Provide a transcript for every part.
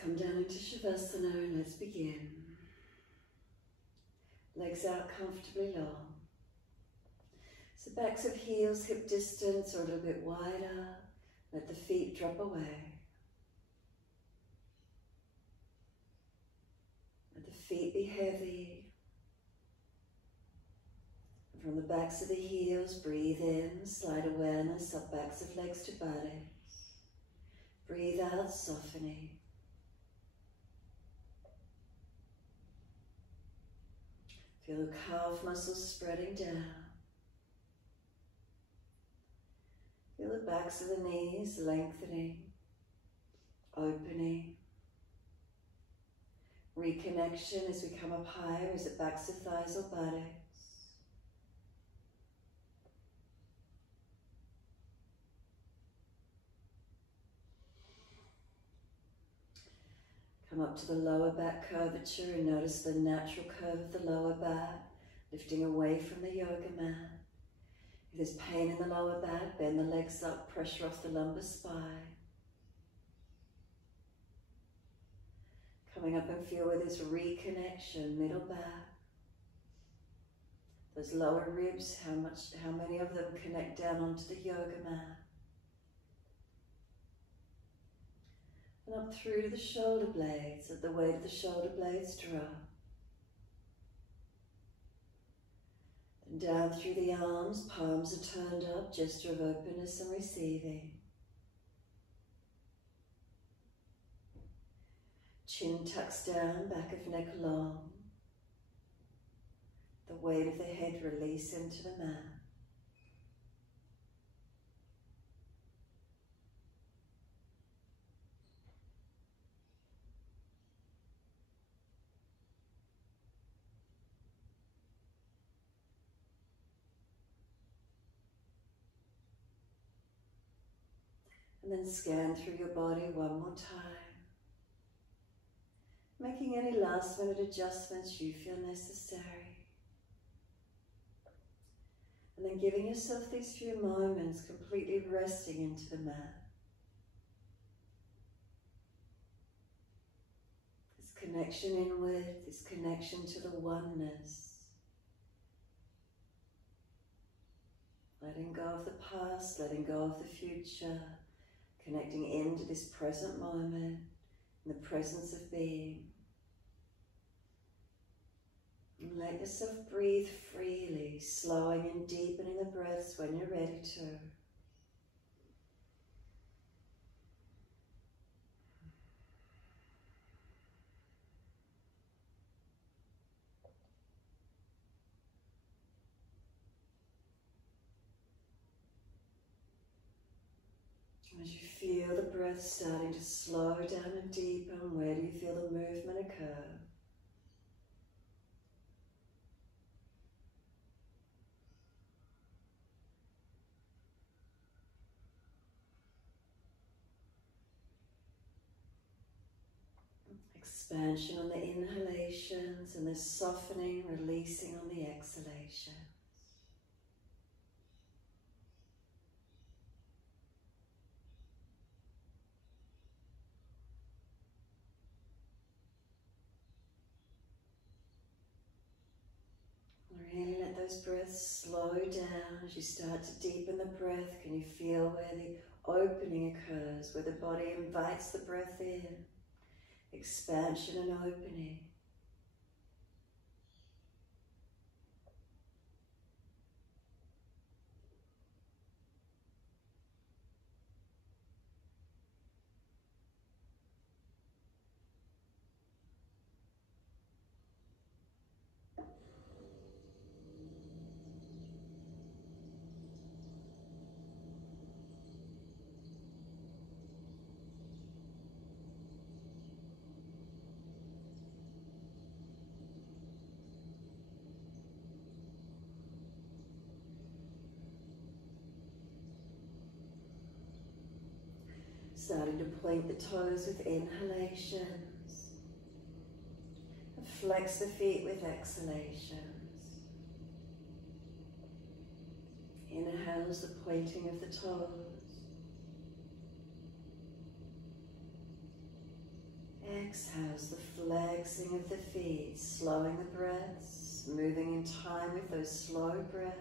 come down into Shavasana and let's begin. Legs out comfortably long. So backs of heels hip distance or a little bit wider. Let the feet drop away. Let the feet be heavy. From the backs of the heels, breathe in, slide awareness up backs of legs to bodies. Breathe out, softening. Feel the calf muscles spreading down. Feel the backs of the knees lengthening, opening. Reconnection as we come up higher, is it backs of thighs or buttocks? Come up to the lower back curvature and notice the natural curve of the lower back, lifting away from the yoga mat. If there's pain in the lower back, bend the legs up, pressure off the lumbar spine. Coming up and feel where there's reconnection, middle back. Those lower ribs, how many of them connect down onto the yoga mat. And up through to the shoulder blades, let the weight of the shoulder blades drop. And down through the arms, palms are turned up, gesture of openness and receiving. Chin tucks down, back of neck long. The weight of the head release into the mat. And then scan through your body one more time, making any last minute adjustments you feel necessary. And then giving yourself these few moments completely resting into the mat. This connection inward, this connection to the oneness. Letting go of the past, letting go of the future. Connecting into this present moment, in the presence of being. And let yourself breathe freely, slowing and deepening the breaths when you're ready to. As you feel the breath starting to slow down and deepen, where do you feel the movement occur? Expansion on the inhalations and the softening, releasing on the exhalations. Really let those breaths slow down as you start to deepen the breath. Can you feel where the opening occurs, where the body invites the breath in? Expansion and opening. Starting to point the toes with inhalations. And flex the feet with exhalations. Inhales, the pointing of the toes. Exhales the flexing of the feet, slowing the breaths, moving in time with those slow breaths.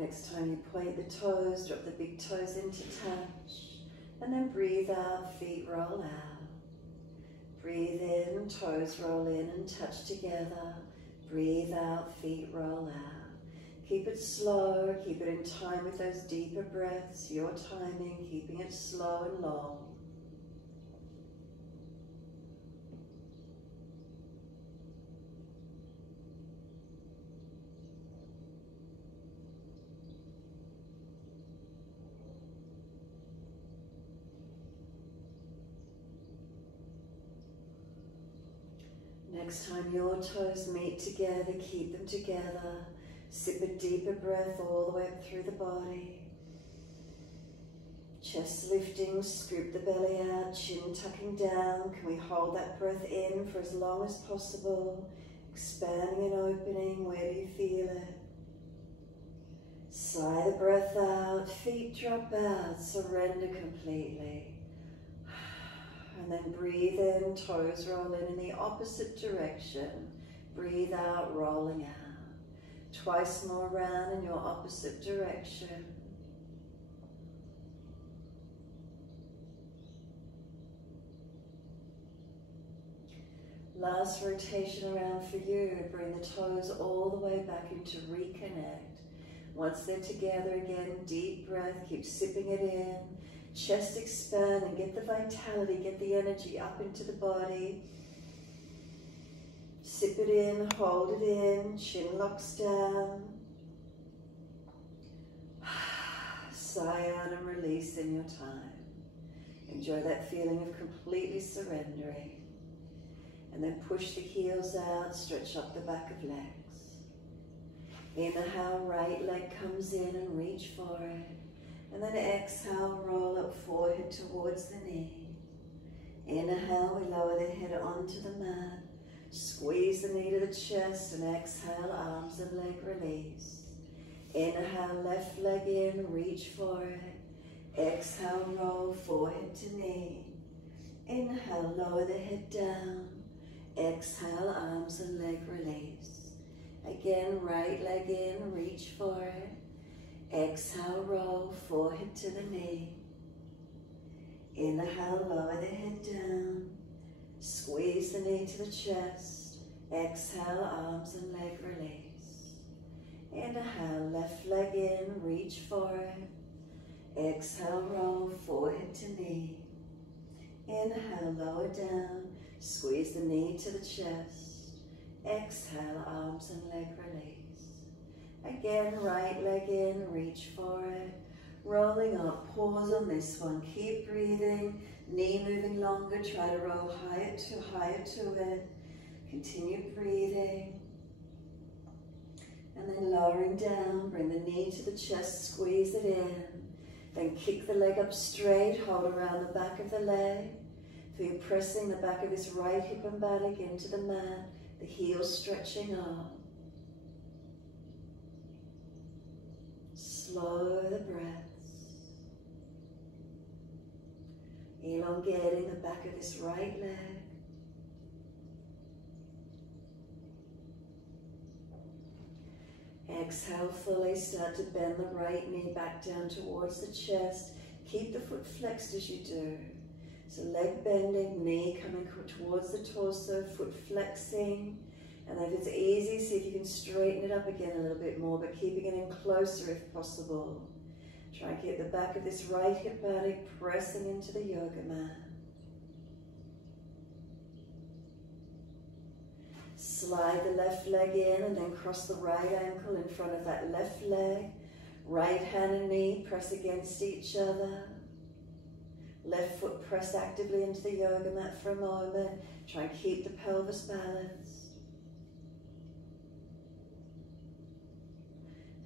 Next time you point the toes, drop the big toes into touch, and then breathe out, feet roll out. Breathe in, toes roll in and touch together. Breathe out, feet roll out. Keep it slow, keep it in time with those deeper breaths, your timing, keeping it slow and long. Next time your toes meet together, keep them together. Sip a deeper breath all the way up through the body. Chest lifting, scoop the belly out, chin tucking down. Can we hold that breath in for as long as possible? Expanding and opening, where do you feel it? Sigh the breath out, feet drop out, surrender completely. And then breathe in, toes roll in the opposite direction. Breathe out, rolling out. Twice more round in your opposite direction. Last rotation around for you. Bring the toes all the way back into reconnect. Once they're together again, deep breath, keep sipping it in. Chest expand and get the vitality, get the energy up into the body. Sip it in, hold it in, chin locks down. Sigh out and release in your time. Enjoy that feeling of completely surrendering. And then push the heels out, stretch up the back of legs. Inhale, right leg comes in and reach for it. And then exhale, roll up forehead towards the knee. Inhale, we lower the head onto the mat. Squeeze the knee to the chest and exhale, arms and leg release. Inhale, left leg in, reach for it. Exhale, roll forehead to knee. Inhale, lower the head down. Exhale, arms and leg release. Again, right leg in, reach for it. Exhale, roll forehead to the knee. Inhale, lower the head down. Squeeze the knee to the chest. Exhale, arms and leg release. Inhale, left leg in, reach for it. Exhale, roll forehead to knee. Inhale, lower down. Squeeze the knee to the chest. Exhale, arms and leg release. Again, right leg in, reach for it. Rolling up, pause on this one. Keep breathing, knee moving longer. Try to roll higher to it. Continue breathing. And then lowering down, bring the knee to the chest, squeeze it in. Then kick the leg up straight, hold around the back of the leg. So you're pressing the back of this right hip and buttock into the mat, the heels stretching up. Slow the breaths. Elongating the back of this right leg. Exhale fully, start to bend the right knee back down towards the chest. Keep the foot flexed as you do. So leg bending, knee coming towards the torso, foot flexing. And if it's easy, see if you can straighten it up again a little bit more, but keeping it in closer if possible. Try and get the back of this right hip buttock pressing into the yoga mat. Slide the left leg in and then cross the right ankle in front of that left leg. Right hand and knee press against each other. Left foot press actively into the yoga mat for a moment. Try and keep the pelvis balanced.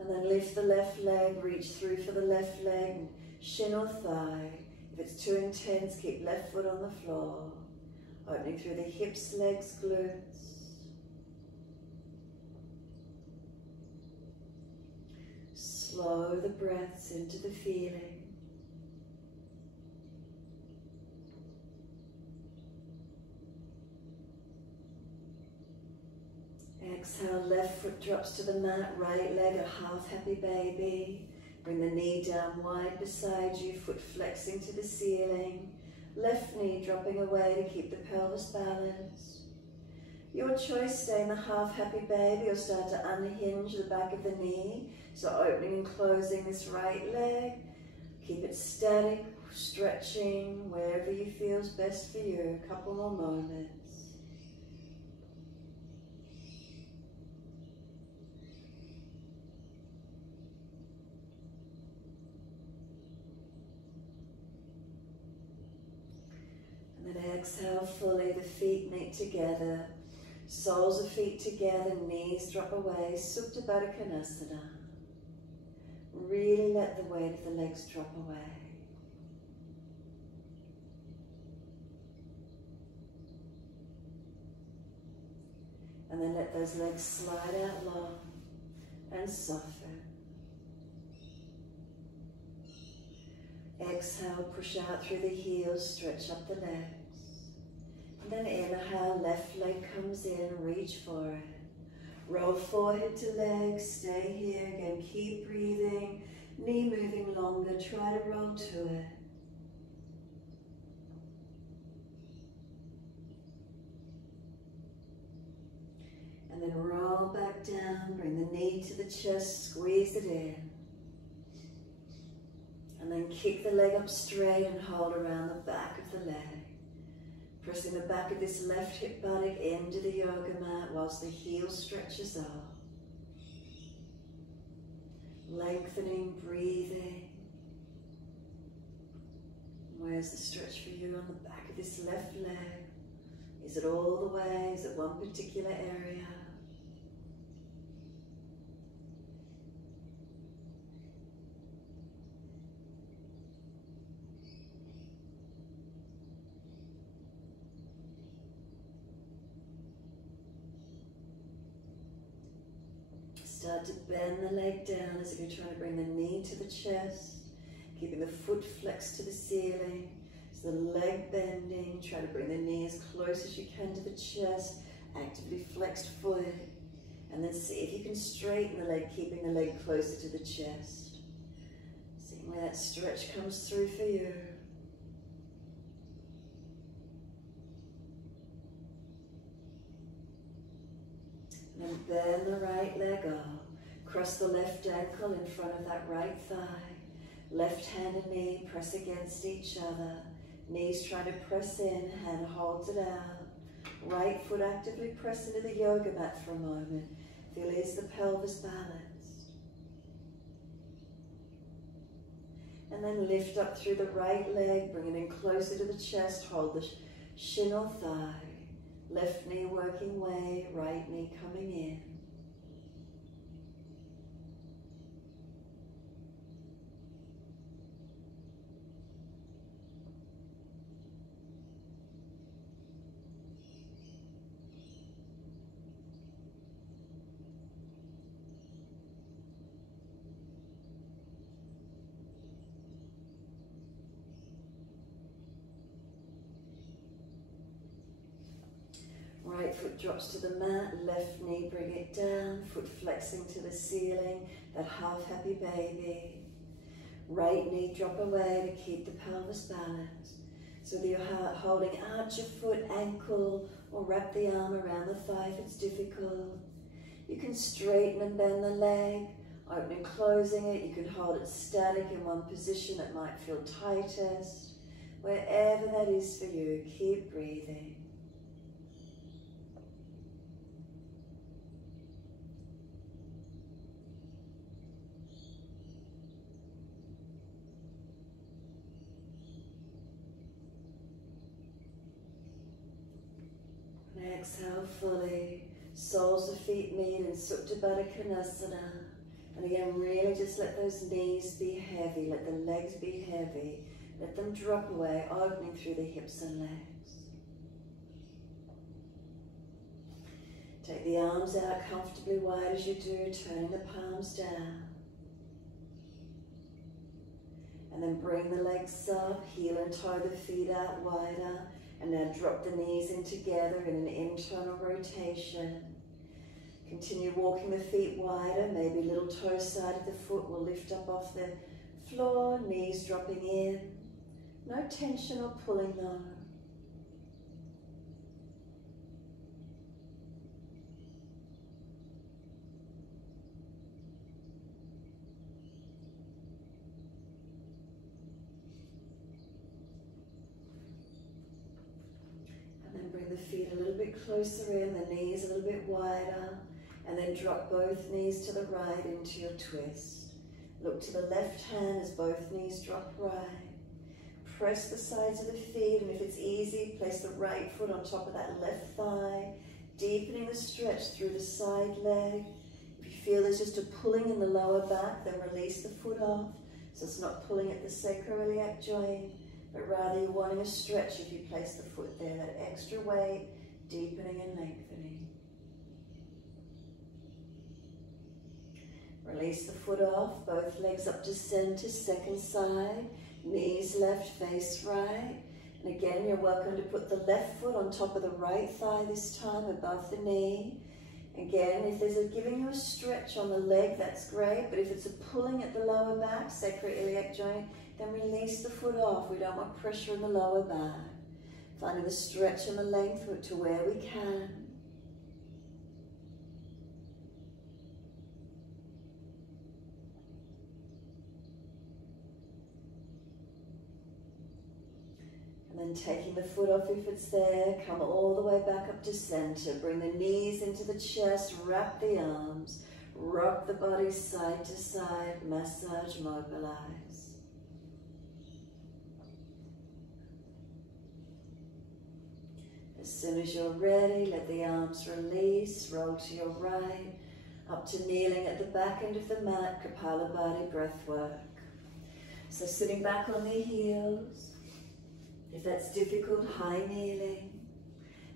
And then lift the left leg, reach through for the left leg, shin or thigh. If it's too intense, keep left foot on the floor. Opening through the hips, legs, glutes. Slow the breaths into the feeling. Exhale, left foot drops to the mat, right leg a half happy baby. Bring the knee down wide beside you, foot flexing to the ceiling. Left knee dropping away to keep the pelvis balanced. Your choice, stay in the half happy baby or start to unhinge the back of the knee. So opening and closing this right leg. Keep it static, stretching wherever you feel is best for you. A couple more moments. And then exhale fully, the feet meet together. Soles of feet together, knees drop away, Supta Baddha Konasana. Really let the weight of the legs drop away. And then let those legs slide out long and soften. Exhale, push out through the heels, stretch up the legs. And then inhale, left leg comes in, reach for it. Roll forehead to leg, stay here, again keep breathing. Knee moving longer, try to roll to it. And then roll back down, bring the knee to the chest, squeeze it in. And then kick the leg up straight and hold around the back of the leg. Pressing the back of this left hip buttock into the yoga mat whilst the heel stretches up. Lengthening, breathing. Where's the stretch for you on the back of this left leg? Is it all the way? Is it one particular area? Start to bend the leg down as if you're trying to bring the knee to the chest, keeping the foot flexed to the ceiling. So the leg bending, try to bring the knee as close as you can to the chest, actively flexed foot, and then see if you can straighten the leg, keeping the leg closer to the chest. Seeing where that stretch comes through for you. And bend the right leg up. Cross the left ankle in front of that right thigh. Left hand and knee press against each other. Knees trying to press in, hand holds it out. Right foot actively press into the yoga mat for a moment. Feel, is the pelvis balanced? And then lift up through the right leg, bring it in closer to the chest, hold the shin or thigh. Left knee working way, right knee coming in. Right foot drops to the mat, left knee bring it down, foot flexing to the ceiling, that half happy baby. Right knee drop away to keep the pelvis balanced. So that you're holding, arch your foot, ankle, or wrap the arm around the thigh if it's difficult. You can straighten and bend the leg, open and closing it. You can hold it static in one position that might feel tightest. Wherever that is for you, keep breathing. exhale fully. Soles of feet meet in Supta Baddha Konasana. And again, really just let those knees be heavy, let the legs be heavy. Let them drop away, opening through the hips and legs. Take the arms out comfortably wide as you do, turning the palms down. And then bring the legs up, heel and toe the feet out wider. And now drop the knees in together in an internal rotation. Continue walking the feet wider, maybe little toe side of the foot will lift up off the floor, knees dropping in. No tension or pulling though. Bring the feet a little bit closer in, the knees a little bit wider, and then drop both knees to the right into your twist. Look to the left hand as both knees drop right. Press the sides of the feet, and if it's easy, place the right foot on top of that left thigh, deepening the stretch through the side leg. If you feel there's just a pulling in the lower back, then release the foot off, so it's not pulling at the sacroiliac joint. But rather you're wanting a stretch if you place the foot there, that extra weight, deepening and lengthening. Release the foot off, both legs up to center, second side, knees left, face right. And again, you're welcome to put the left foot on top of the right thigh this time, above the knee. Again, if there's giving you a stretch on the leg, that's great, but if it's a pulling at the lower back, sacroiliac joint, then release the foot off. We don't want pressure in the lower back. Finding the stretch and the length to where we can. And then taking the foot off if it's there, come all the way back up to center. Bring the knees into the chest, wrap the arms, rock the body side to side, massage, mobilize. As soon as you're ready, let the arms release, roll to your right, up to kneeling at the back end of the mat, Kapalabhati breath work. So sitting back on the heels, if that's difficult, high kneeling,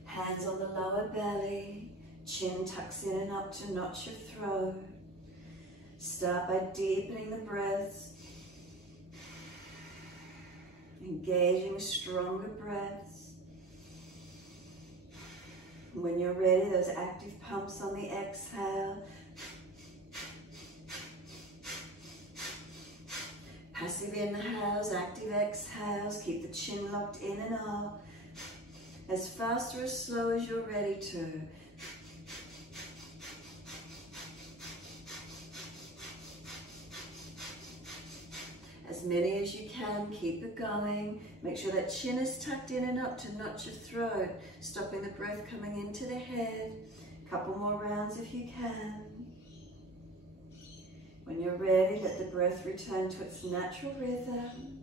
hands on the lower belly, chin tucks in and up to notch your throat. Start by deepening the breaths, engaging stronger breaths. When you're ready, those active pumps on the exhale. Passive inhales, active exhales. Keep the chin locked in and up. As fast or as slow as you're ready to. As many as you can, keep it going. Make sure that chin is tucked in and up to notch your throat, stopping the breath coming into the head. Couple more rounds if you can. When you're ready, let the breath return to its natural rhythm.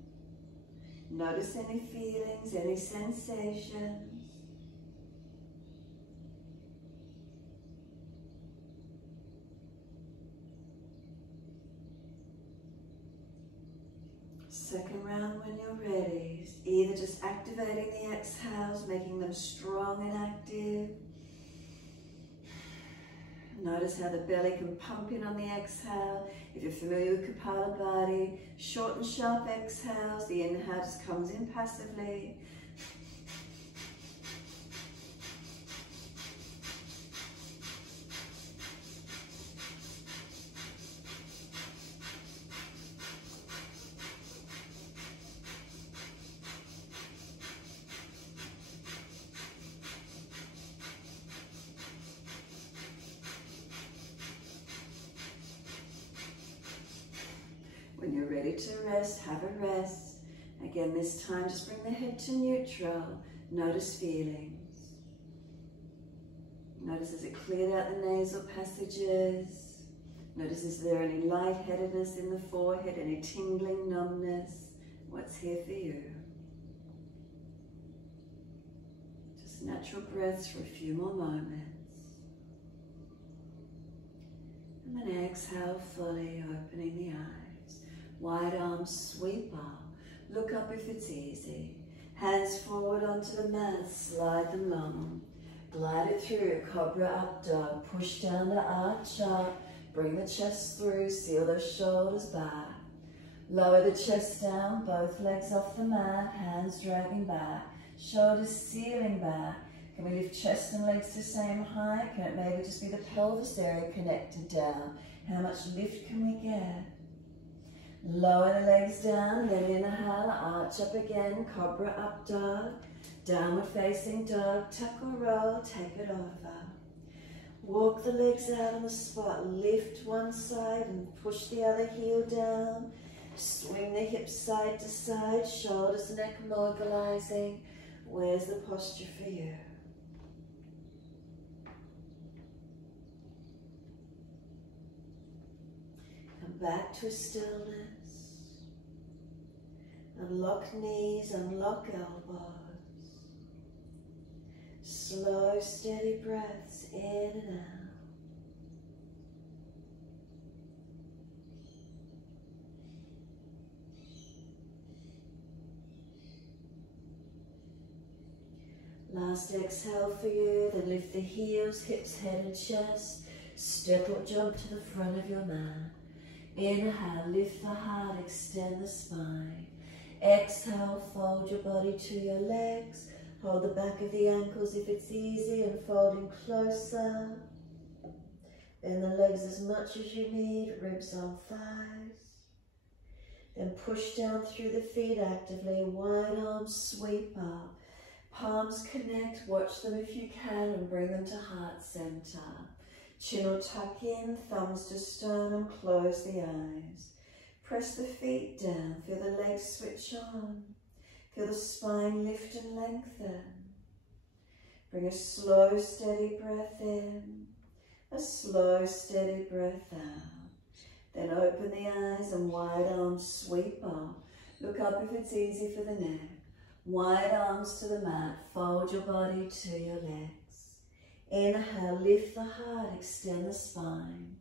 Notice any feelings, any sensations. Second round when you're ready, either just activating the exhales, making them strong and active. Notice how the belly can pump in on the exhale. If you're familiar with Kapalabhati, short and sharp exhales, the inhale just comes in passively. When you're ready to rest, have a rest. Again, this time just bring the head to neutral. Notice feelings. Notice as it cleared out the nasal passages. Notice is there any lightheadedness in the forehead, any tingling, numbness? What's here for you? Just natural breaths for a few more moments. And then exhale fully, opening the eyes. Wide arms sweep up. Look up if it's easy. Hands forward onto the mat, slide them long. Glide it through, cobra up dog. Push down to arch up. Bring the chest through, seal those shoulders back. Lower the chest down, both legs off the mat, hands dragging back. Shoulders sealing back. Can we lift chest and legs to the same height? Can it maybe just be the pelvis area connected down? How much lift can we get? Lower the legs down, then inhale, arch up again, cobra up dog. Downward facing dog, tuck or roll, take it over. Walk the legs out on the spot, lift one side and push the other heel down. Swing the hips side to side, shoulders, neck mobilizing. Where's the posture for you? Come back to a stillness. Unlock knees, unlock elbows. Slow, steady breaths in and out. Last exhale for you, then lift the heels, hips, head and chest. Step or jump to the front of your mat. Inhale, lift the heart, extend the spine. Exhale, fold your body to your legs. Hold the back of the ankles if it's easy and folding closer. Bend the legs as much as you need, ribs on thighs. Then push down through the feet actively, wide arms sweep up. Palms connect, watch them if you can and bring them to heart center. Chin will tuck in, thumbs to sternum, close the eyes. Press the feet down, feel the legs switch on. Feel the spine lift and lengthen. Bring a slow, steady breath in, a slow, steady breath out. Then open the eyes and wide arms sweep up. Look up if it's easy for the neck. Wide arms to the mat, fold your body to your legs. Inhale, lift the heart, extend the spine.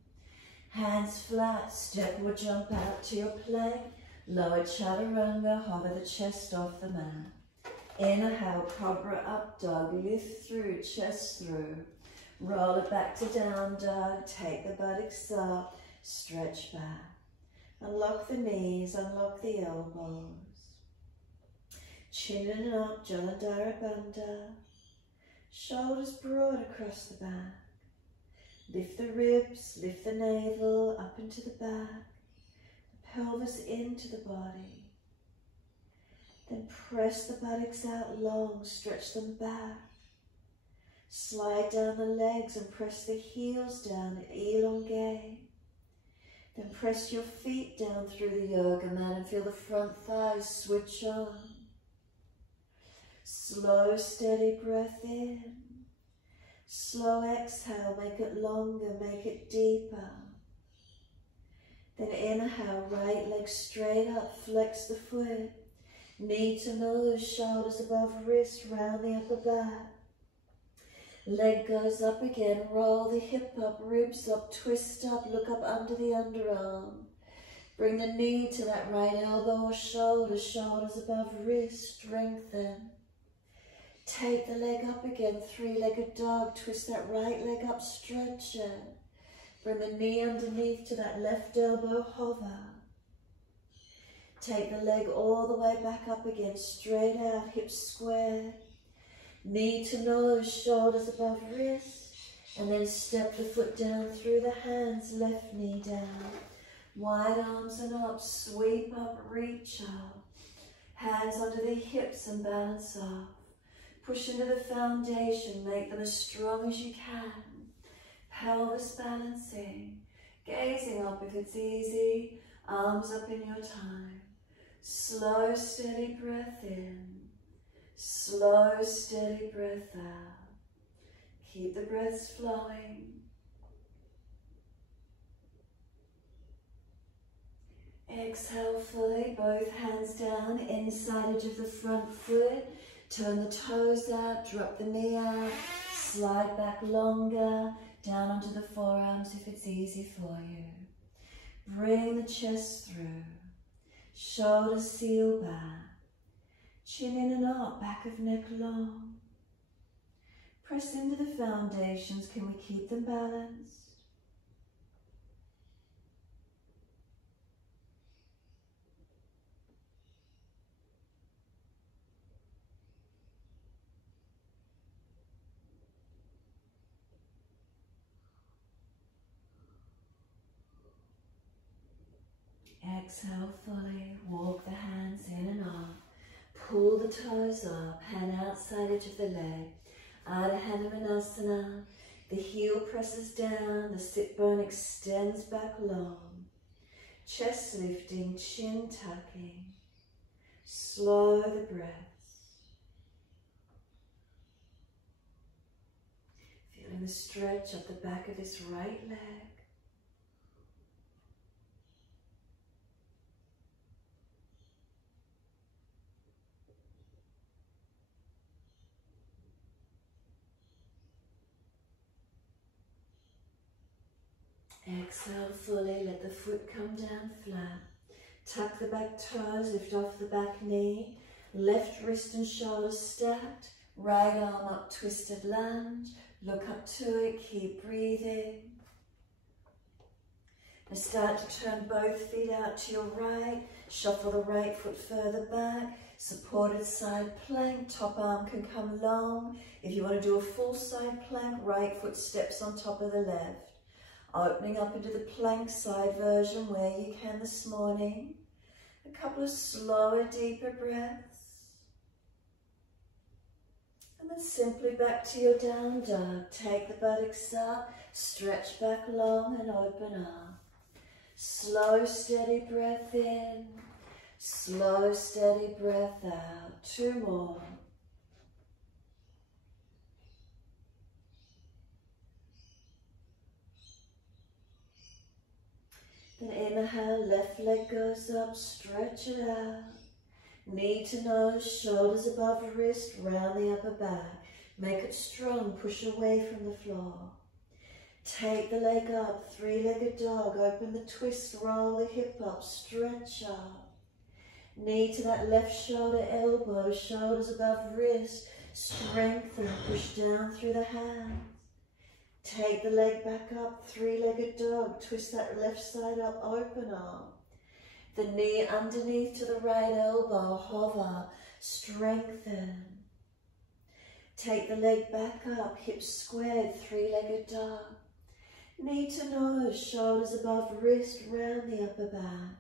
Hands flat, step or jump out to your plank. Lower chaturanga, hover the chest off the mat. Inhale, cobra up dog, lift through, chest through. Roll it back to down dog, take the buttocks up, stretch back. Unlock the knees, unlock the elbows. Chin and up, Jalandhara Bandha. Shoulders broad across the back. Lift the ribs, lift the navel up into the back. Pelvis into the body. Then press the buttocks out long, stretch them back. Slide down the legs and press the heels down, elongate. Then press your feet down through the yoga mat and feel the front thighs switch on. Slow, steady breath in. Slow exhale, make it longer, make it deeper. Then inhale, right leg straight up, flex the foot. Knee to nose, shoulders above wrist, round the upper back. Leg goes up again, roll the hip up, ribs up, twist up, look up under the underarm. Bring the knee to that right elbow or shoulder, shoulders above wrist, strengthen. Take the leg up again, three-legged dog, twist that right leg up, stretch it. Bring the knee underneath to that left elbow, hover. Take the leg all the way back up again, straight out, hips square. Knee to nose, shoulders above wrist. And then step the foot down through the hands, left knee down. Wide arms and up, sweep up, reach up. Hands under the hips and balance off. Push into the foundation, make them as strong as you can. Pelvis balancing, gazing up if it's easy, arms up in your time. Slow, steady breath in, slow, steady breath out. Keep the breaths flowing. Exhale fully, both hands down, inside edge of the front foot. Turn the toes out, drop the knee out, slide back longer, down onto the forearms if it's easy for you. Bring the chest through, shoulders seal back, chin in and up, back of neck long. Press into the foundations, can we keep them balanced? Exhale fully, walk the hands in and up, pull the toes up, hand outside edge of the leg, Ardha Hanumanasana, the heel presses down, the sit bone extends back long, chest lifting, chin tucking, slow the breath, feeling the stretch up the back of this right leg. Exhale fully, let the foot come down flat. Tuck the back toes, lift off the back knee. Left wrist and shoulders stacked. Right arm up, twisted lunge. Look up to it, keep breathing. Now start to turn both feet out to your right. Shuffle the right foot further back. Supported side plank, top arm can come long. If you want to do a full side plank, right foot steps on top of the left. Opening up into the plank side version where you can this morning. A couple of slower, deeper breaths. And then simply back to your down dog. Take the buttocks up, stretch back long and open up. Slow, steady breath in. Slow, steady breath out. 2 more. Then inhale, left leg goes up, stretch it out. Knee to nose, shoulders above wrist, round the upper back. Make it strong, push away from the floor. Take the leg up, 3-legged dog, open the twist, roll the hip up, stretch up. Knee to that left shoulder, elbow, shoulders above wrist, strengthen, push down through the hands. Take the leg back up, 3-legged dog, twist that left side up, open up. The knee underneath to the right elbow, hover, strengthen. Take the leg back up, hips squared, 3-legged dog. Knee to nose, shoulders above wrist, round the upper back.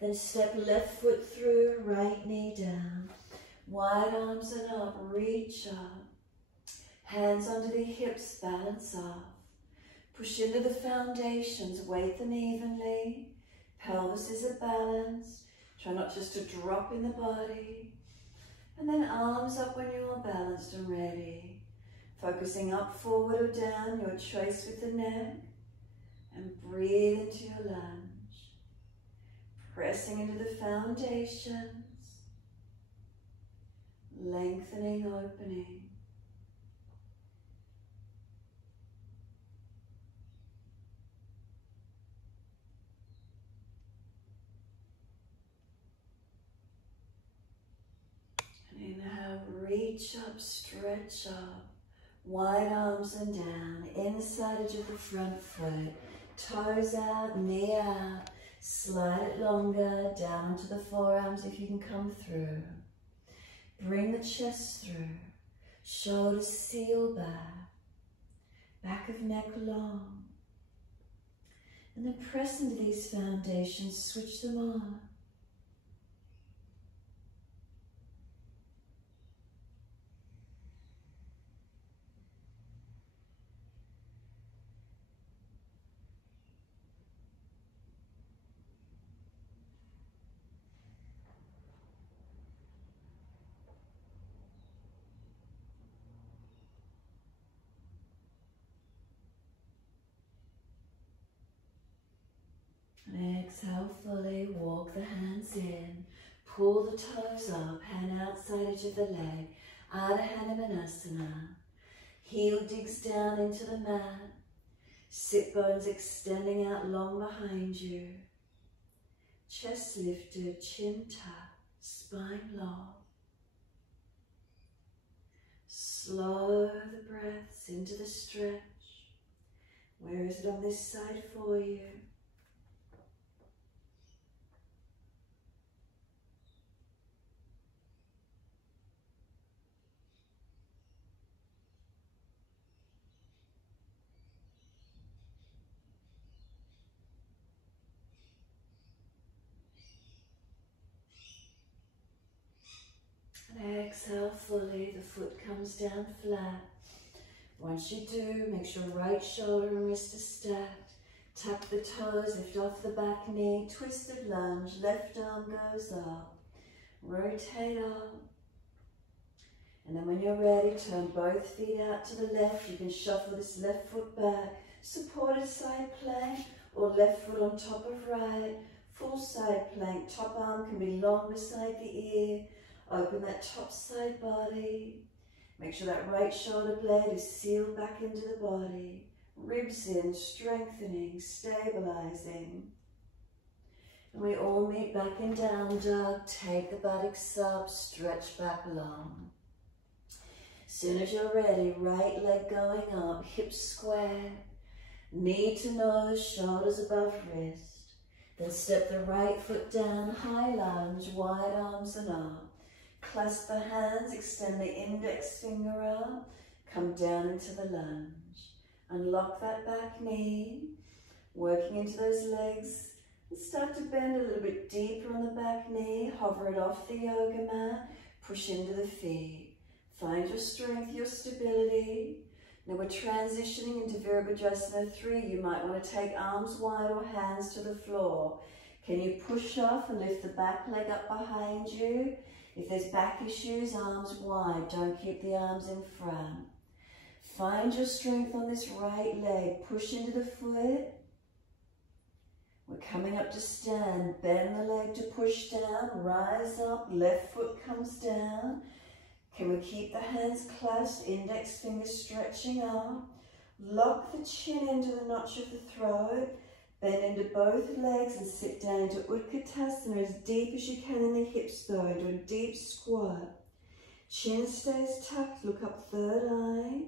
Then step left foot through, right knee down. Wide arms and up, reach up. Hands under the hips, balance off. Push into the foundations, weight them evenly. Pelvis is at balance. Try not just to drop in the body. And then arms up when you are balanced and ready. Focusing up, forward or down, your choice with the neck. And breathe into your lunge. Pressing into the foundations. Lengthening, opening. Inhale, reach up, stretch up, wide arms and down, inside edge of the front foot, toes out, knee out, slide it longer, down onto the forearms if you can come through. Bring the chest through, shoulders seal back of neck long. And then press into these foundations, switch them on. And exhale fully, walk the hands in, pull the toes up, hand outside edge of the leg, Ardha Hanumanasana. Heel digs down into the mat, sit bones extending out long behind you. Chest lifted, chin tucked, spine long. Slow the breaths into the stretch. Where is it on this side for you? And exhale fully, the foot comes down flat. Once you do, make sure right shoulder and wrist are stacked. Tuck the toes, lift off the back knee, twisted lunge, left arm goes up. Rotate up. And then when you're ready, turn both feet out to the left. You can shuffle this left foot back, supported side plank, or left foot on top of right. Full side plank, top arm can be long beside the ear. Open that top side body. Make sure that right shoulder blade is sealed back into the body. Ribs in, strengthening, stabilizing. And we all meet back in down dog. Take the buttocks up, stretch back long. Soon as you're ready, right leg going up, hips square. Knee to nose, shoulders above wrist. Then step the right foot down, high lunge, wide arms and up. Clasp the hands, extend the index finger up, come down into the lunge. Unlock that back knee, working into those legs. And start to bend a little bit deeper on the back knee, hover it off the yoga mat, push into the feet. Find your strength, your stability. Now we're transitioning into Virabhadrasana 3. You might want to take arms wide or hands to the floor. Can you push off and lift the back leg up behind you? If there's back issues, arms wide, don't keep the arms in front. Find your strength on this right leg, push into the foot. We're coming up to stand, bend the leg to push down, rise up, left foot comes down. Can we keep the hands clasped, index fingers stretching up. Lock the chin into the notch of the throat. Bend into both legs and sit down into Utkatasana as deep as you can in the hips though, into a deep squat. Chin stays tucked, look up third eye.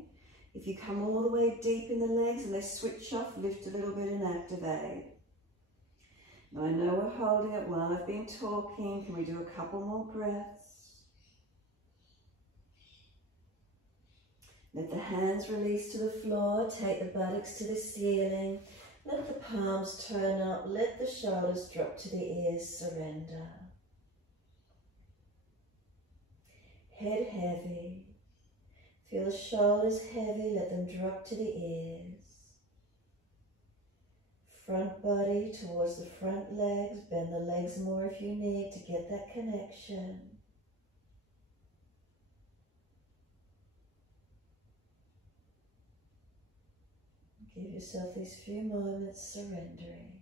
If you come all the way deep in the legs and they switch off, lift a little bit and activate. Now I know we're holding it while I've been talking. Can we do a couple more breaths? Let the hands release to the floor, take the buttocks to the ceiling. Let the palms turn up, let the shoulders drop to the ears, surrender. Head heavy. Feel the shoulders heavy, let them drop to the ears. Front body towards the front legs, bend the legs more if you need to get that connection. Give yourself these few moments surrendering.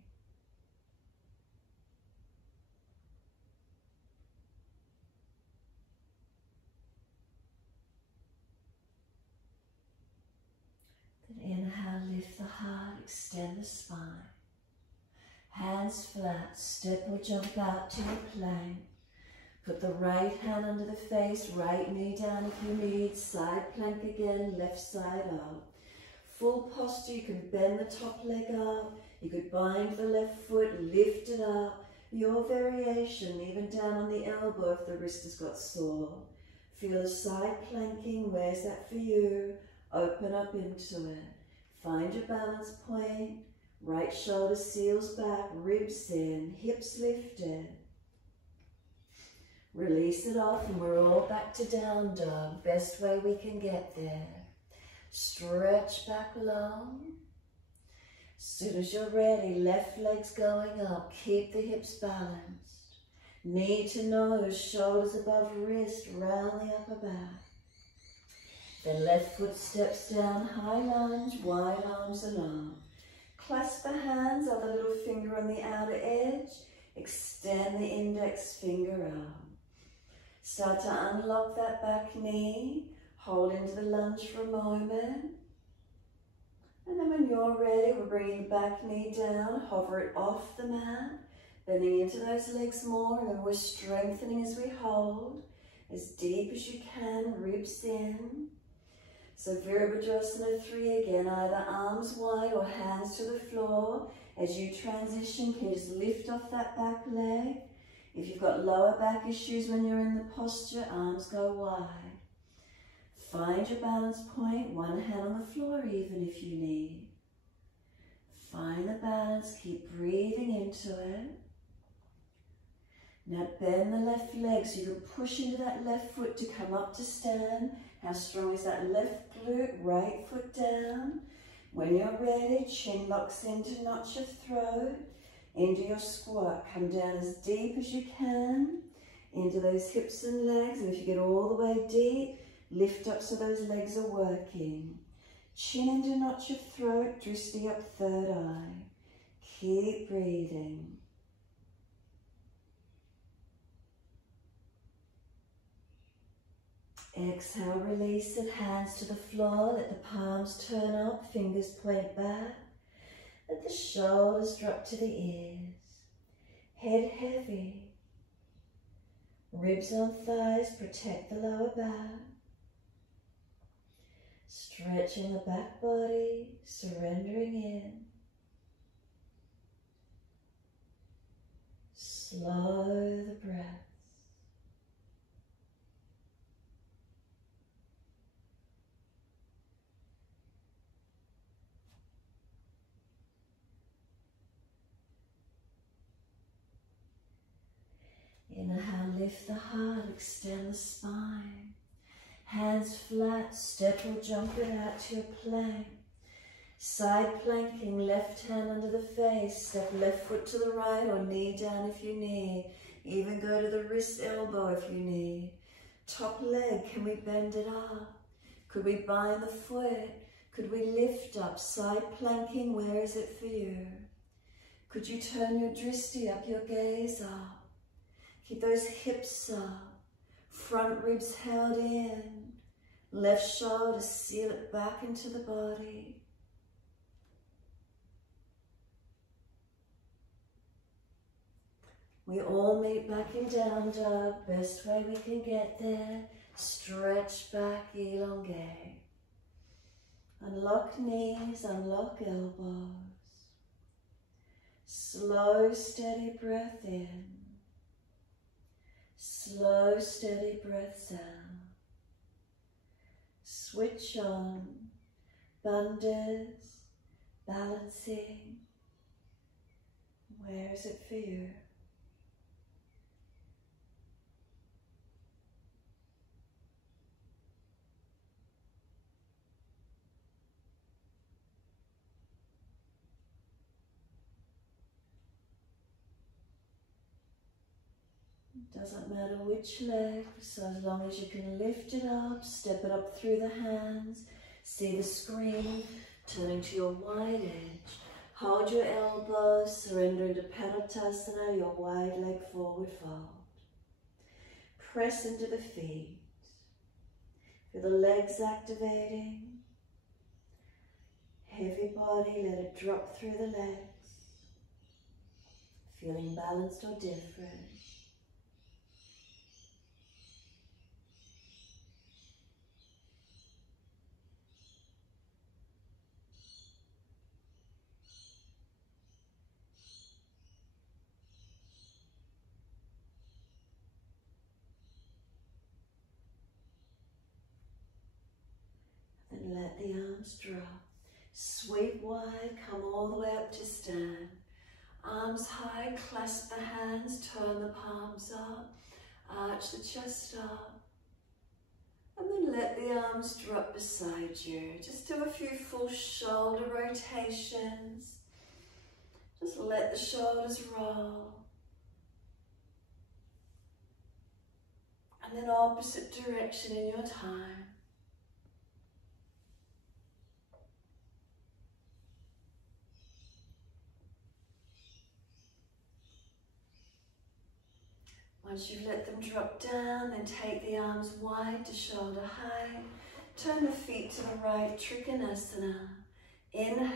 Then inhale, lift the heart, extend the spine. Hands flat, step or jump out to your plank. Put the right hand under the face, right knee down if you need. Side plank again, left side up. Full posture, you can bend the top leg up, you could bind the left foot, lift it up. Your variation, even down on the elbow if the wrist has got sore. Feel the side planking, where's that for you? Open up into it. Find your balance point. Right shoulder seals back, ribs in, hips lifted. Release it off and we're all back to down dog. Best way we can get there. Stretch back long. As soon as you're ready, left leg's going up. Keep the hips balanced. Knee to nose, shoulders above wrist, round the upper back. Then left foot steps down, high lunge, wide arms and up. Clasp the hands, other little finger on the outer edge. Extend the index finger out. Start to unlock that back knee. Hold into the lunge for a moment. And then when you're ready, we're bringing the back knee down, hover it off the mat, bending into those legs more, and then we're strengthening as we hold, as deep as you can, ribs in. So Virabhadrasana 3 again, either arms wide or hands to the floor. As you transition, can you just lift off that back leg? If you've got lower back issues when you're in the posture, arms go wide. Find your balance point, one hand on the floor even if you need. Find the balance, keep breathing into it. Now bend the left leg so you can push into that left foot to come up to stand. How strong is that left glute? Right foot down. When you're ready, chin locks in to notch your throat. Into your squat, come down as deep as you can. Into those hips and legs, and if you get all the way deep, lift up so those legs are working. Chin in to notch your throat, drishti up third eye. Keep breathing. Exhale, release it, hands to the floor, let the palms turn up, fingers point back. Let the shoulders drop to the ears. Head heavy. Ribs on thighs, protect the lower back. Stretching the back body, surrendering in. Slow the breath. Inhale, lift the heart, extend the spine. Hands flat, step or jump it out to your plank. Side planking, left hand under the face. Step left foot to the right or knee down if you need. Even go to the wrist, elbow if you need. Top leg, can we bend it up? Could we bind the foot? Could we lift up? Side planking, where is it for you? Could you turn your drishti up, your gaze up? Keep those hips up, front ribs held in, left shoulder, seal it back into the body. We all meet back in down dog, best way we can get there. Stretch back, elongate. Unlock knees, unlock elbows. Slow, steady breath in. Slow, steady breaths out. Switch on, bandhas, balancing. Where is it for you? Doesn't matter which leg, so as long as you can lift it up, step it up through the hands, see the screen, turning to your wide edge. Hold your elbows, surrender into Padma, your wide leg forward fold. Press into the feet. Feel the legs activating. Heavy body, let it drop through the legs. Feeling balanced or different. And let the arms drop. Sweep wide, come all the way up to stand. Arms high, clasp the hands, turn the palms up, arch the chest up. And then let the arms drop beside you. Just do a few full shoulder rotations. Just let the shoulders roll. And then opposite direction in your time. Once you've let them drop down, then take the arms wide to shoulder height. Turn the feet to the right, Trikonasana. Inhale,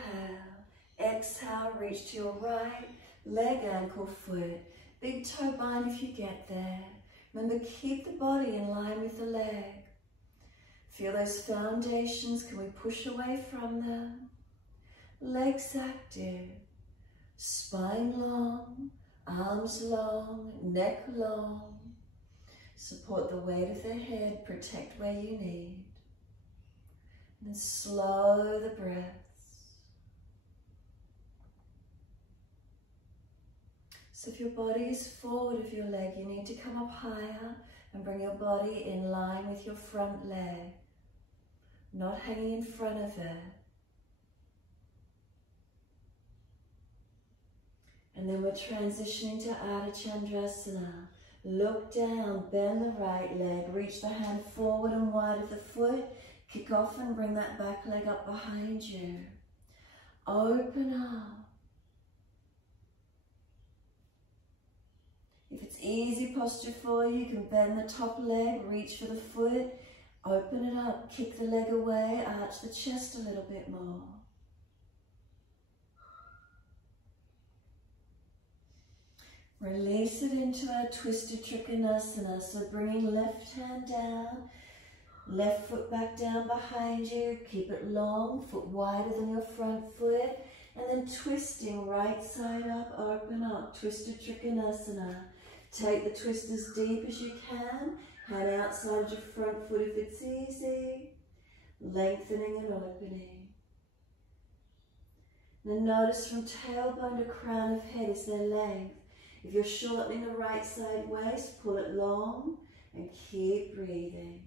exhale, reach to your right, leg, ankle, foot. Big toe bind if you get there. Remember, keep the body in line with the leg. Feel those foundations, can we push away from them? Legs active, spine long, arms long, neck long. Support the weight of the head, protect where you need. And then slow the breaths. So if your body is forward of your leg, you need to come up higher and bring your body in line with your front leg, not hanging in front of it. And then we're transitioning to Ardha Chandrasana. Look down, bend the right leg, reach the hand forward and wide of the foot, kick off and bring that back leg up behind you. Open up. If it's easy posture for you, you can bend the top leg, reach for the foot, open it up, kick the leg away, arch the chest a little bit more. Release it into our twisted Trikonasana. So bringing left hand down, left foot back down behind you. Keep it long, foot wider than your front foot. And then twisting right side up, open up, twisted Trikonasana. Take the twist as deep as you can. Hand outside your front foot if it's easy. Lengthening and opening. Then notice from tailbone to crown of head is there length. If you're shortening the right side waist, pull it long and keep breathing.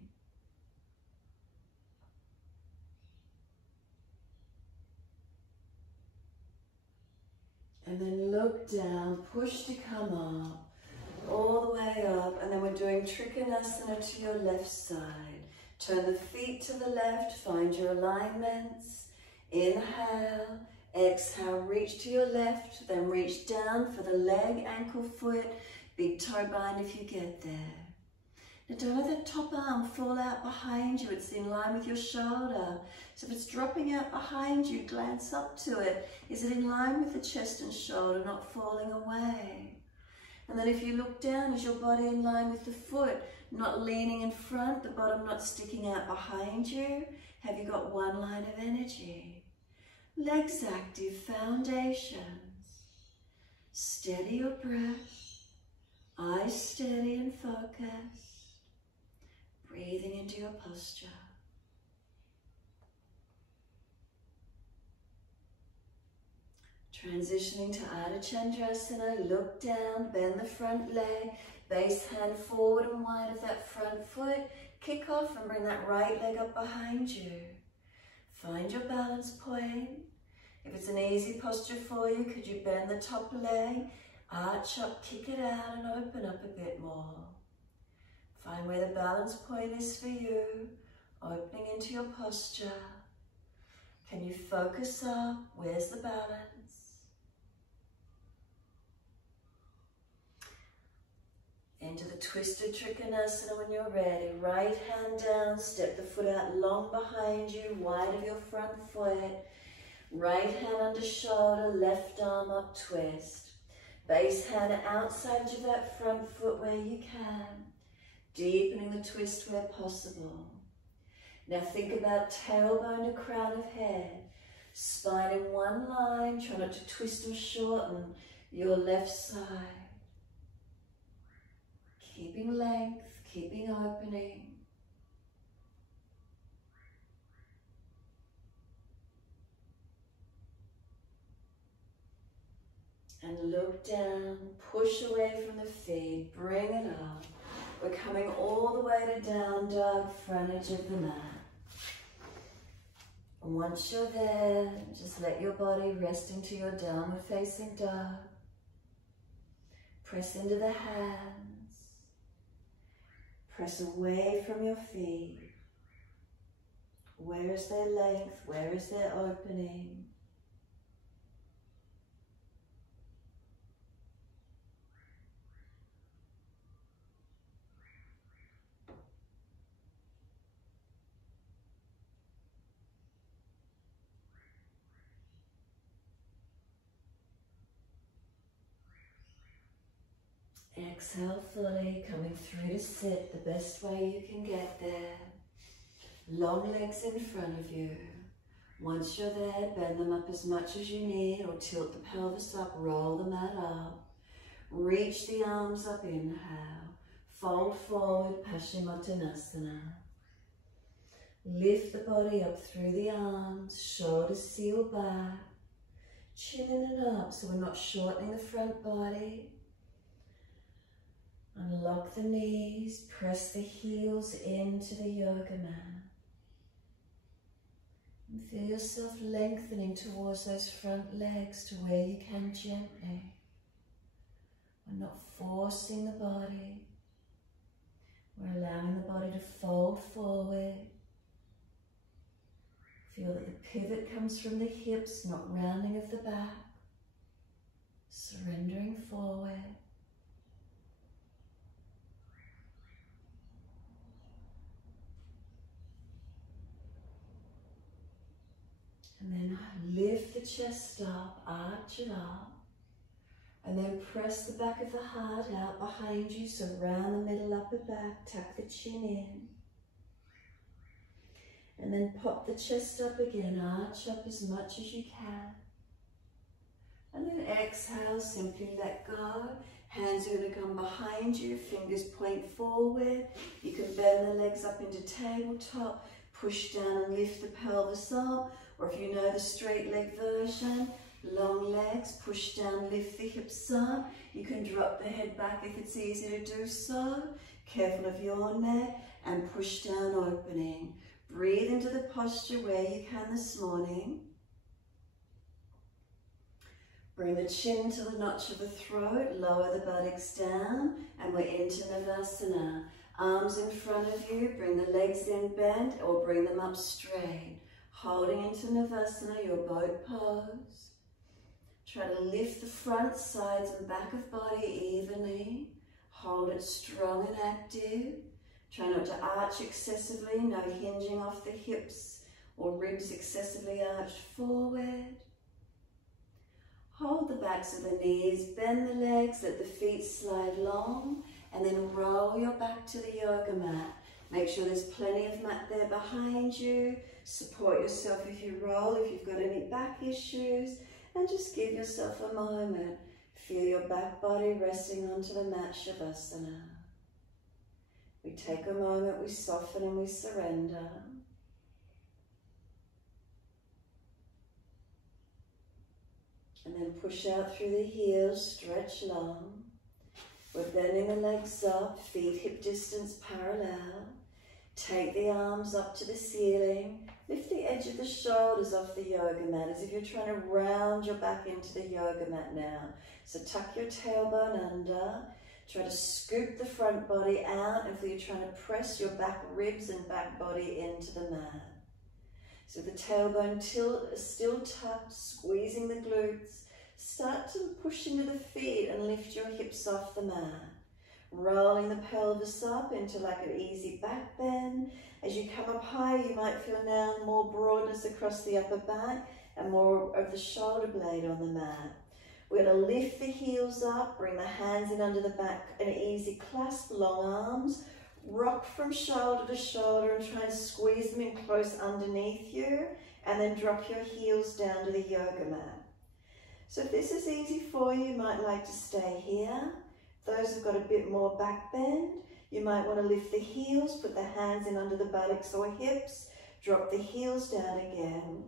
And then look down, push to come up, all the way up, and then we're doing Trikonasana to your left side. Turn the feet to the left, find your alignments. Inhale. Exhale, reach to your left, then reach down for the leg, ankle, foot, big toe bind if you get there. Now don't let that top arm fall out behind you, it's in line with your shoulder. So if it's dropping out behind you, glance up to it. Is it in line with the chest and shoulder, not falling away? And then if you look down, is your body in line with the foot, not leaning in front, the bottom not sticking out behind you? Have you got one line of energy? Legs active, foundations. Steady your breath, eyes steady and focused. Breathing into your posture. Transitioning to Ardha Chandrasana, look down, bend the front leg, base hand forward and wide of that front foot. Kick off and bring that right leg up behind you. Find your balance point. If it's an easy posture for you, could you bend the top leg, arch up, kick it out and open up a bit more. Find where the balance point is for you, opening into your posture. Can you focus up? Where's the balance? Into the twisted Trikonasana when you're ready. Right hand down, step the foot out long behind you, wide of your front foot. Right hand under shoulder, left arm up, twist. Base hand outside of that front foot where you can. Deepening the twist where possible. Now think about tailbone to crown of head. Spine in one line, try not to twist or shorten your left side. Keeping length, keeping opening. And look down, push away from the feet, bring it up. We're coming all the way to down dog, front edge of the mat. And once you're there, just let your body rest into your downward facing dog. Press into the hands. Press away from your feet. Where is their length? Where is their opening? Exhale fully, coming through to sit the best way you can get there. Long legs in front of you. Once you're there, bend them up as much as you need or tilt the pelvis up, roll the mat up. Reach the arms up, inhale. Fold forward, Paschimottanasana. Lift the body up through the arms, shoulders seal back. Chin in and up so we're not shortening the front body. Unlock the knees, press the heels into the yoga mat. And feel yourself lengthening towards those front legs to where you can gently. We're not forcing the body. We're allowing the body to fold forward. Feel that the pivot comes from the hips, not rounding of the back. Surrendering forward. And then lift the chest up, arch it up. And then press the back of the heart out behind you, so round the middle upper back, tuck the chin in. And then pop the chest up again, arch up as much as you can. And then exhale, simply let go. Hands are going to come behind you, fingers point forward. You can bend the legs up into tabletop, push down and lift the pelvis up. Or if you know the straight leg version, long legs, push down, lift the hips up. You can drop the head back if it's easy to do so. Careful of your neck and push down, opening. Breathe into the posture where you can this morning. Bring the chin to the notch of the throat, lower the buttocks down, and we're into Shavasana. Arms in front of you, bring the legs in bent or bring them up straight. Holding into Shavasana, your boat pose. Try to lift the front, sides and back of body evenly. Hold it strong and active. Try not to arch excessively, no hinging off the hips or ribs excessively arched forward. Hold the backs of the knees, bend the legs, let the feet slide long, and then roll your back to the yoga mat. Make sure there's plenty of mat there behind you. Support yourself if you roll, if you've got any back issues, and just give yourself a moment. Feel your back body resting onto the mat, Shavasana. We take a moment, we soften and we surrender. And then push out through the heels, stretch long. We're bending the legs up, feet hip distance parallel. Take the arms up to the ceiling. Lift the edge of the shoulders off the yoga mat as if you're trying to round your back into the yoga mat now. So tuck your tailbone under. Try to scoop the front body out and feel you're trying to press your back ribs and back body into the mat. So the tailbone still tucked, squeezing the glutes. Start to push into the feet and lift your hips off the mat. Rolling the pelvis up into like an easy back bend. As you come up higher, you might feel now more broadness across the upper back and more of the shoulder blade on the mat. We're going to lift the heels up, bring the hands in under the back, an easy clasp, long arms. Rock from shoulder to shoulder and try and squeeze them in close underneath you, and then drop your heels down to the yoga mat. So if this is easy for you, you might like to stay here. Those who've got a bit more back bend, you might want to lift the heels, put the hands in under the buttocks or hips, drop the heels down again.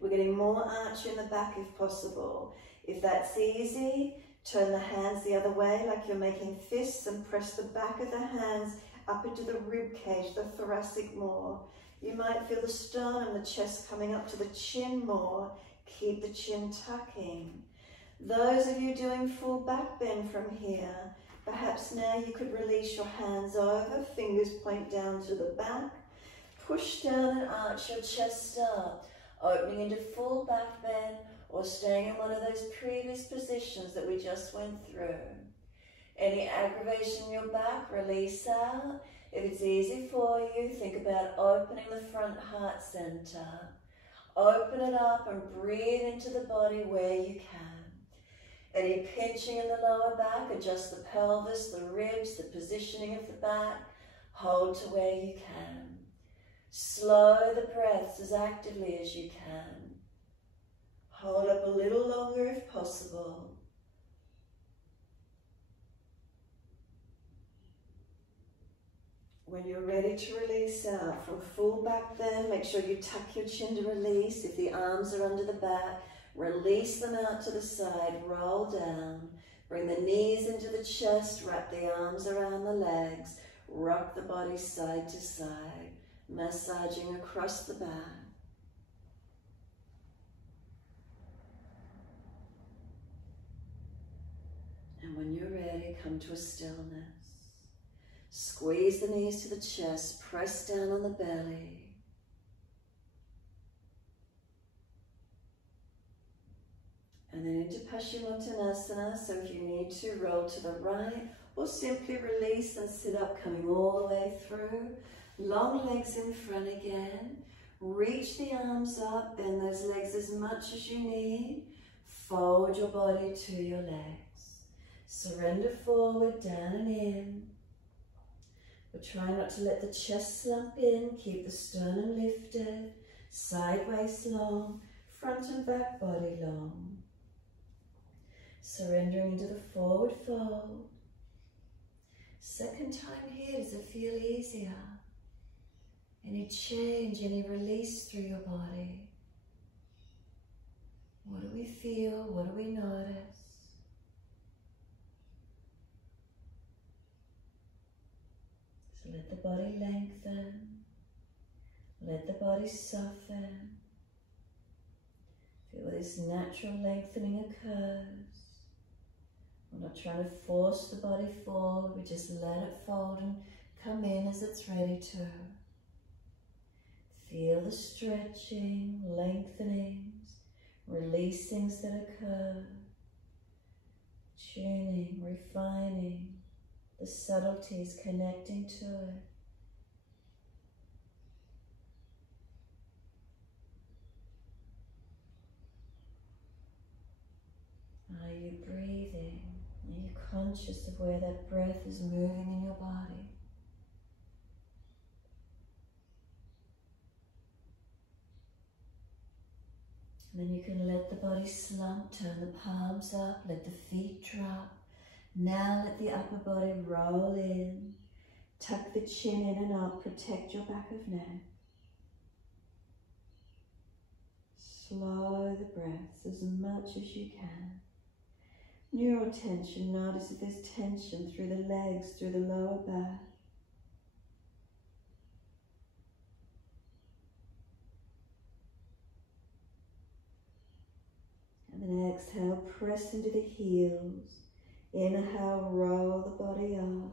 We're getting more arch in the back if possible. If that's easy, turn the hands the other way like you're making fists and press the back of the hands up into the rib cage, the thoracic more. You might feel the sternum, the chest coming up to the chin more. Keep the chin tucking. Those of you doing full back bend from here, perhaps now you could release your hands over, fingers point down to the back. Push down and arch your chest up, opening into full back bend, or staying in one of those previous positions that we just went through. Any aggravation in your back, release out. If it's easy for you, think about opening the front heart center. Open it up and breathe into the body where you can. Any pinching in the lower back, adjust the pelvis, the ribs, the positioning of the back. Hold to where you can. Slow the breaths as actively as you can. Hold up a little longer if possible. When you're ready to release out from full back bend, make sure you tuck your chin to release. If the arms are under the back, release them out to the side, roll down. Bring the knees into the chest, wrap the arms around the legs, rock the body side to side, massaging across the back. And when you're ready, come to a stillness. Squeeze the knees to the chest, press down on the belly. And then into Paschimottanasana, so if you need to, roll to the right, or simply release and sit up, coming all the way through. Long legs in front again. Reach the arms up, bend those legs as much as you need. Fold your body to your legs. Surrender forward, down and in. But try not to let the chest slump in. Keep the sternum lifted, sideways long, front and back body long. Surrendering into the forward fold. Second time here, does it feel easier? Any change, any release through your body? What do we feel? What do we notice? So let the body lengthen. Let the body soften. Feel this natural lengthening occurs. We're not trying to force the body forward, we just let it fold and come in as it's ready to. Feel the stretching, lengthenings, releasings that occur. Tuning, refining, the subtleties, connecting to it. Are you breathing? Are you conscious of where that breath is moving in your body? And then you can let the body slump, turn the palms up, let the feet drop. Now let the upper body roll in. Tuck the chin in and up, protect your back of neck. Slow the breaths as much as you can. Neural tension, notice if there's tension through the legs, through the lower back. And then exhale, press into the heels. Inhale, roll the body up.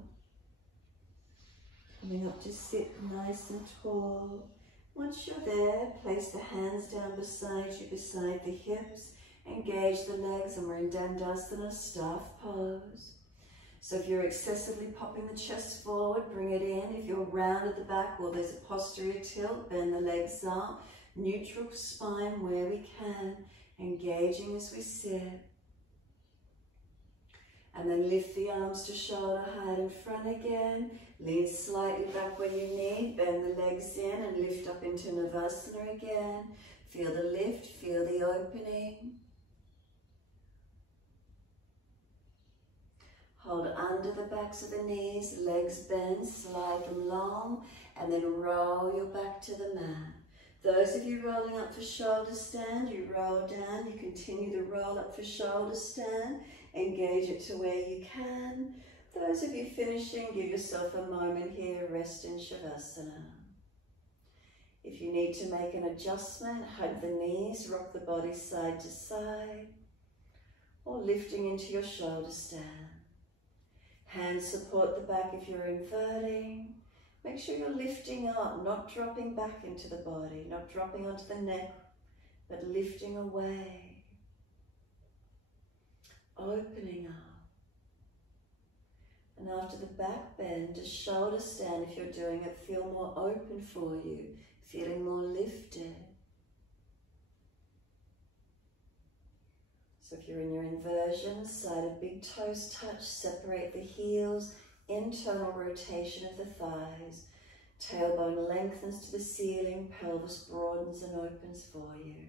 Coming up to sit nice and tall. Once you're there, place the hands down beside you, beside the hips. Engage the legs, and we're in Dandasana, staff pose. So if you're excessively popping the chest forward, bring it in. If you're round at the back or there's a posterior tilt, bend the legs up. Neutral spine where we can, engaging as we sit. And then lift the arms to shoulder height in front again. Lean slightly back when you need. Bend the legs in and lift up into Navasana again. Feel the lift, feel the opening. Hold under the backs of the knees, legs bend, slide them long, and then roll your back to the mat. Those of you rolling up for shoulder stand, you roll down, you continue the roll up for shoulder stand, engage it to where you can. Those of you finishing, give yourself a moment here, rest in Shavasana. If you need to make an adjustment, hug the knees, rock the body side to side, or lifting into your shoulder stand. Hands support the back if you're inverting. Make sure you're lifting up, not dropping back into the body, not dropping onto the neck, but lifting away. Opening up. And after the back bend, a shoulder stand, if you're doing it, feel more open for you, feeling more lifted. So if you're in your inversion, sided big toes touch, separate the heels, internal rotation of the thighs, tailbone lengthens to the ceiling, pelvis broadens and opens for you.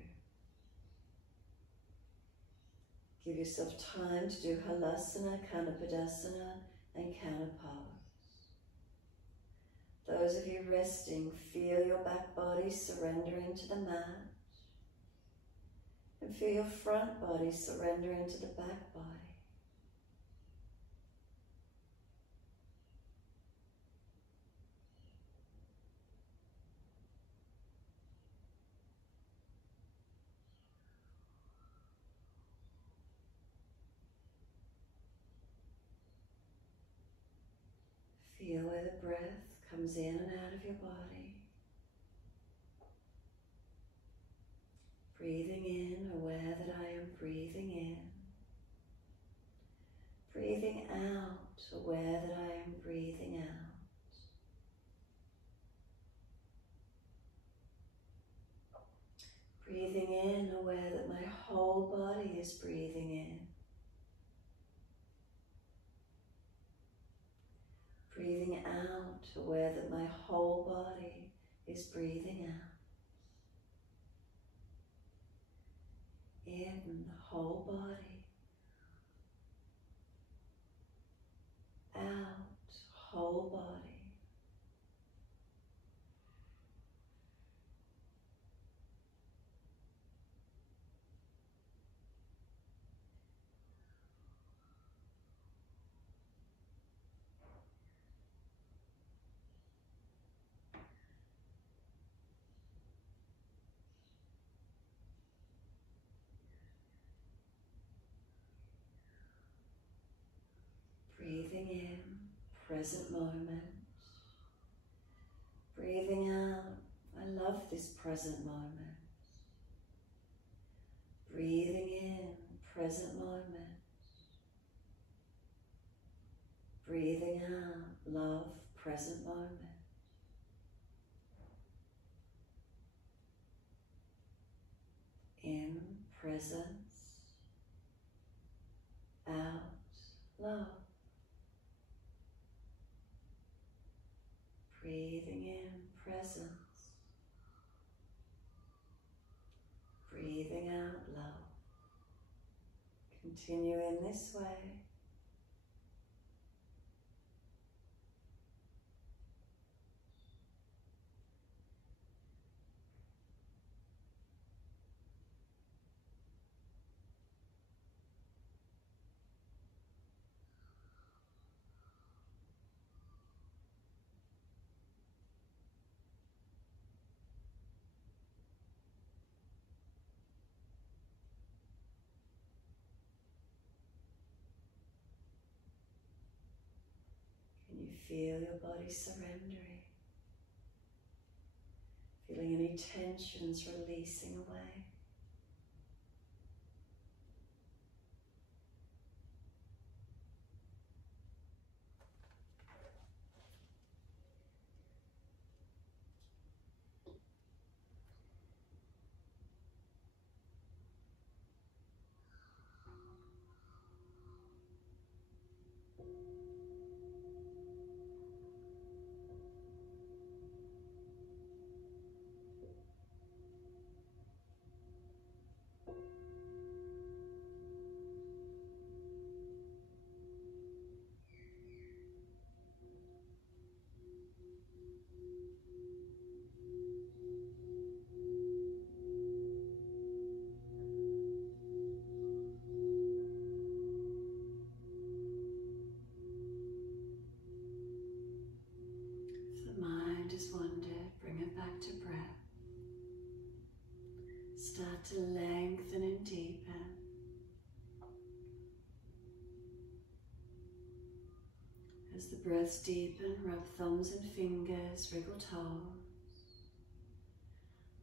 Give yourself time to do Halasana, Kanapadasana and Kanapose. Those of you resting, feel your back body surrender into the mat. And feel your front body surrender into the back body. Feel where the breath comes in and out of your body. Breathing in, aware that I am breathing in. Breathing out, aware that I am breathing out. Breathing in, aware that my whole body is breathing in. Breathing out, aware that my whole body is breathing out. In, whole body. Out, whole body. Breathing in, present moment. Breathing out, I love this present moment. Breathing in, present moment. Breathing out, love, present moment. In, presence. Out, love. Breathing in, presence. Breathing out, love. Continue in this way. Feel your body surrendering, feeling any tensions releasing away. Just wandered, bring it back to breath. Start to lengthen and deepen. As the breaths deepen, rub thumbs and fingers, wriggle toes.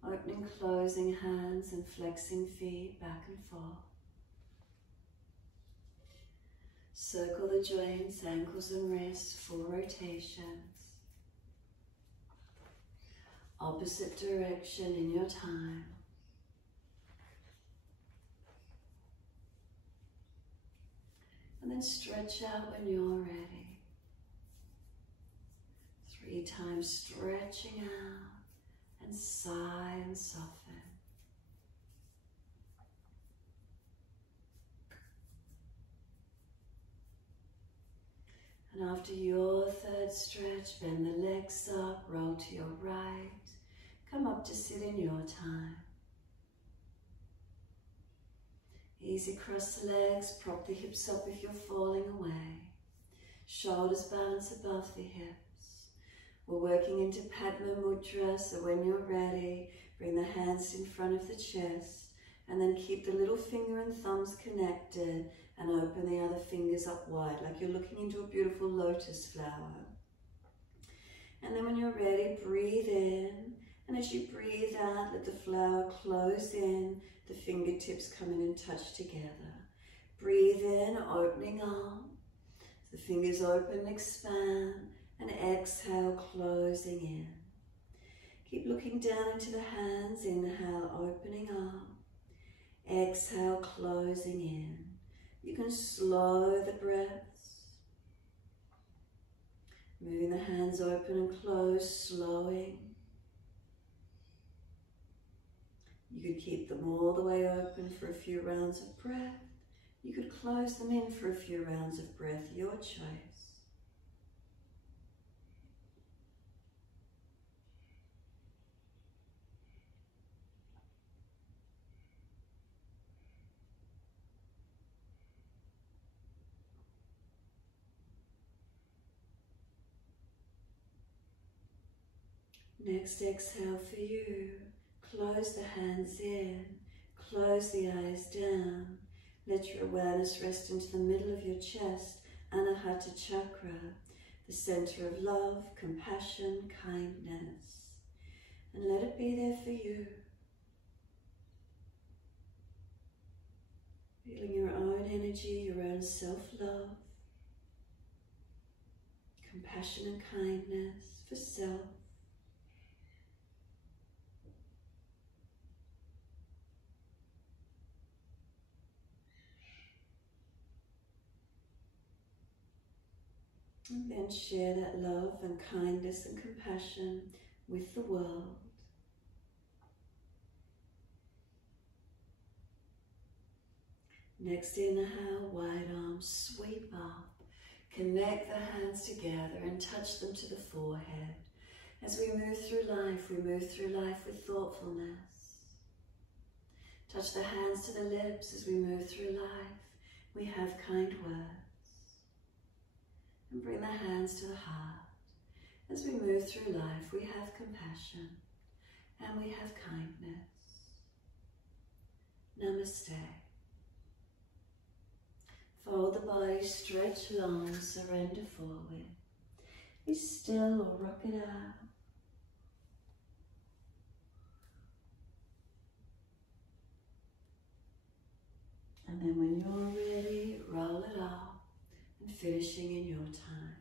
Opening, closing hands and flexing feet back and forth. Circle the joints, ankles and wrists, full rotations. Opposite direction in your time. then stretch out when you're ready. 3 times stretching out, and sigh and soften. And after your 3rd stretch, bend the legs up, roll to your right, come up to sit in your time. Easy across the legs, prop the hips up if you're falling away. Shoulders balance above the hips. We're working into Padma Mudra, so when you're ready, bring the hands in front of the chest and then keep the little finger and thumbs connected and open the other fingers up wide like you're looking into a beautiful lotus flower. And then when you're ready, breathe in, and as you breathe out, let the flower close in, the fingertips come in and touch together. Breathe in, opening up, the fingers open, expand, and exhale, closing in. Keep looking down into the hands, inhale, opening up, exhale, closing in. You can slow the breaths, moving the hands open and close, slowing. You could keep them all the way open for a few rounds of breath. You could close them in for a few rounds of breath, your choice. Next exhale for you. Close the hands in, close the eyes down. Let your awareness rest into the middle of your chest, Anahata Chakra, the center of love, compassion, kindness. And let it be there for you. Feeling your own energy, your own self-love, compassion and kindness for self. And then share that love and kindness and compassion with the world. Next inhale, wide arms sweep up. Connect the hands together and touch them to the forehead. As we move through life with thoughtfulness. Touch the hands to the lips as we move through life. We have kind words. And bring the hands to the heart. As we move through life, we have compassion and we have kindness. Namaste. Fold the body, stretch long, surrender forward. Be still or rock it out. And then when you're ready, roll it up and finishing in your time.